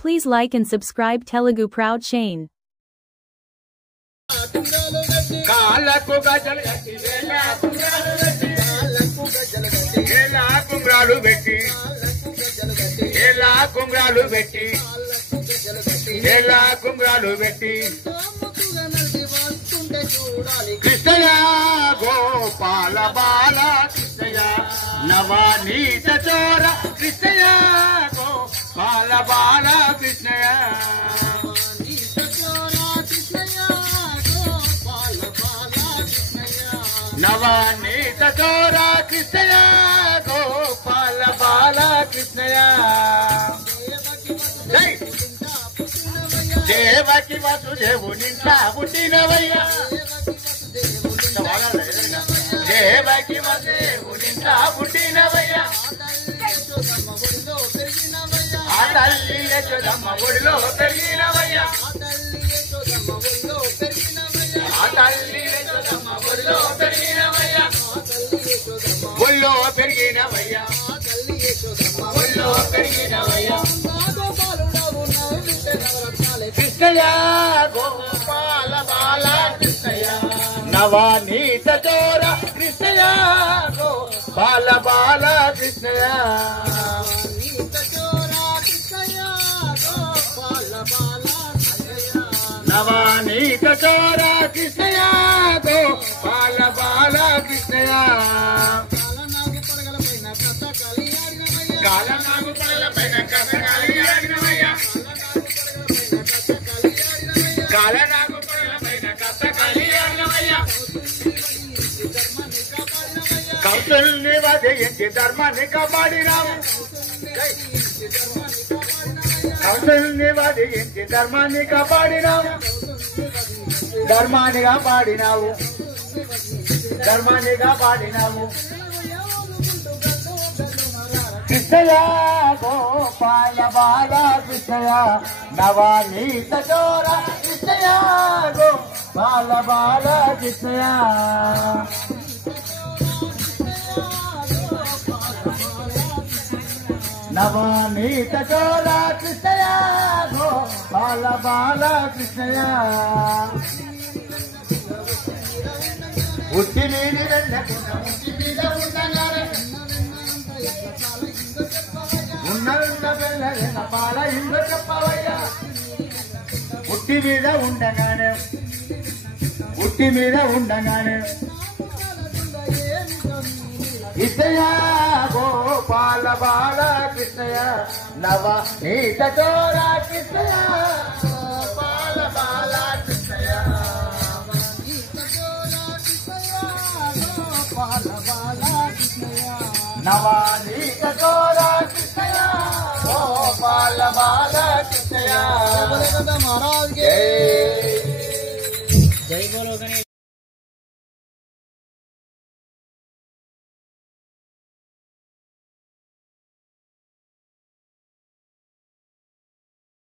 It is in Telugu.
Please like and subscribe Telugu Proud Chain. కాళ్ళకు గజ్జలు కట్టి వేలా కుంగ్రాలు పెట్టి కృష్ణయ్య గోపాల బాల కృష్ణయ్య నవనీత చోర కృష్ణయ్య గోపాల బాల కృష్ణయ్య నవనీత చోర కృష్ణయ్య గోపాల బాల కృష్ణయ్య దేవకి వసుదేవునింట్లా పుట్టినవయ్యా దేవకి వసుదేవునింట్లా పుట్టినవయ్యా ఆ తల్లి యశోదమ్మ ఒడిలో పెరిగినవయ్యా ఆ తల్లి యశోదమ్మ ఒడిలో పెరిగినవయ్యా ఒళ్ళో పెరిగినవయ్యా ఒళ్ళో పెరిగినవయ్యా కృష్ణయ్య గోపాల బాల కృష్ణయ్య నవనీత చోర కృష్ణయ్య గోపాల బాల కృష్ణయ్య నవనీత చోర కృష్ణయ్య గోపాల బాల కృష్ణయ్య కాలనాగు పడగల పైన కథకాలి ఆడినవయ్యా కాలనాగు పడగల పైన కథకాలి ఆడినవయ్యా కౌశల్ని వదయించి ధర్మాన్ని కాపాడినావు కౌశల్ని వదయించి ధర్మాన్ని కాపాడినావు ధర్మాన్ని కాపాడినావు ధర్మాన్ని కాపాడినావు కృష్ణయ్య గోపాల బాల కృష్ణయ్య నవనీత చోర కృష్ణయ్య గోపాల బాల కృష్ణయ్య నవనీత చోర కృష్ణయ్య గోపాల బాల కృష్ణయ్య ఉట్టి నీని వెళ్ళకుండా ఉట్టి మీద ఉండగానే ఉన్న వెళ్ళ పాల ఇంట్లో చెప్పవయ్యా ఉట్టి మీద ఉండగానే కృష్ణయ్య గోపాల బాల కృష్ణయ్య నవనీత చోర కృష్ణయ్య గోపాల బాల కృష్ణయ్య నవనీత చోర కృష్ణయ్య గోపాల బాల కృష్ణయ్య మహారాజ్